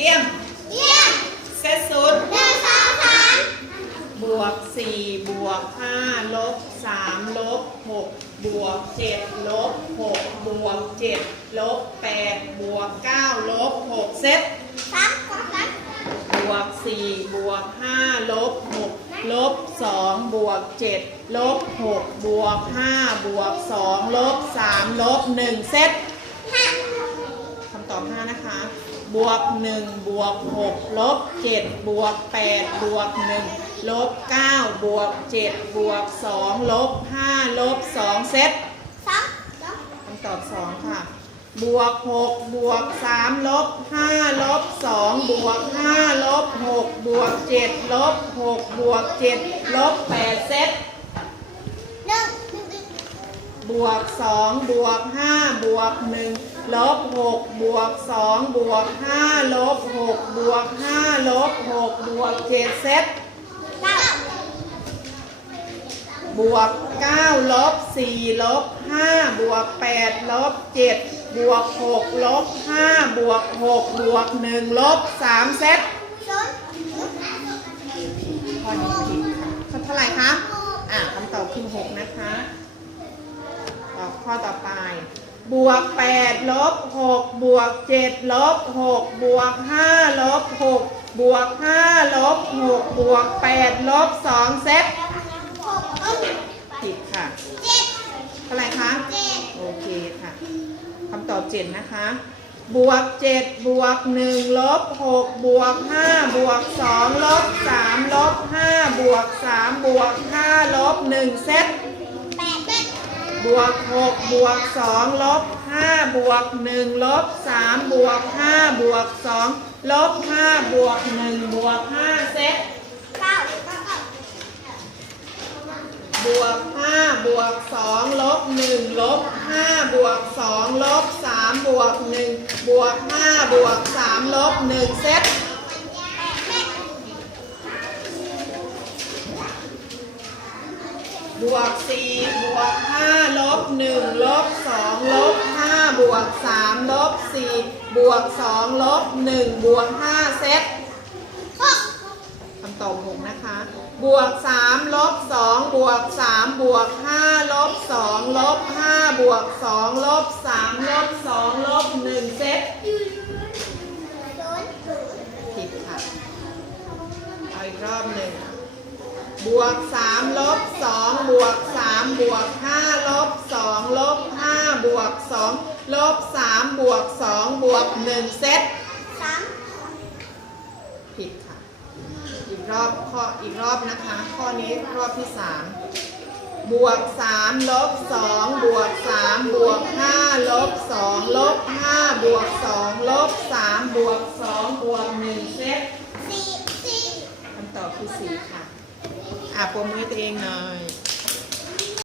ตรียมเยี่ยมเซตสุดหนึ่งสองสามบวก4บวก5ลบ3ลบ6บวก7ลบ6บวก7ลบ8บวก9ลบ6เซตสามกดกันบวก4บวก5ลบ6ลบ2บวก7ลบ6บวก5บวก2ลบ3ลบ1เซตห้าคำตอบ5นะคะ บวก1บวก6ลบ7บวก8บวก1ลบ9บวก7บวก2ลบ5ลบ2เซตสองสองคำตอบ2ค่ะบวก6บวก3ลบ5ลบ2บวก5ลบ6บวก7ลบ6บวก7ลบ8เซตหนึ่งหนึ่งหนึ่งบวก2บวก5บวก1 ลบ6บวก2บวก5ลบ6บวก5ลบ6บวก7เซตเก้าบวก9ลบ4ลบ5บวก8ลบ7บวก6ลบ5บวก6บวก1ลบ3เซตข้อนี้ผิดค่ะข้อเท่าไหร่คะ อ่าคำตอบคือ6นะคะ ข้อต่อไป บวก8ลบ6บวก7ลบ6บวก5ลบ6บวก5ลบ6บวก8ลบ2เซตผิดค่ะเท่าไหร่คะโอเคค่ะคำตอบ7นะคะบวก7บวก1ลบ6บวก5บวก2ลบ3ลบ5บวก3บวก5ลบ1เซตแปดเจ็ด บวก6บวก2ลบ5บวก1ลบ3บวก5บวก2ลบ5บวก1บวก5เซตเก้าเก้าเก้าบวก5บวก2ลบ1ลบ5บวก2ลบ3บวก1บวก5บวก3ลบ1เซต แปดเจ็ด บวก4บวก5ลบ1ลบ2ลบ5บวก3ลบ4บวก2ลบ1บวก5เซตคำตอบ6นะคะ บวก3ลบ2บวก3บวก5ลบ2ลบ5บวก2ลบ3ลบ2ลบ1เซตศูนย์ศูนย์ผิดค่ะ เอาอีกรอบหนึ่ง บวก3ลบ2บวก3บวก5ลบ2ลบ5บวก2ลบ3บวก2บวก1เซตสามผิดค่ะ อีกรอบข้ออีกรอบนะคะ ข้อนี้รอบที่3บวก3ลบ2บวก3บวก5ลบ2ลบ5บวก2ลบ3บวก2บวก1เซตสี่สี่คำตอบคือ4ค่ะ อาะปมมือตัวเองหน่อย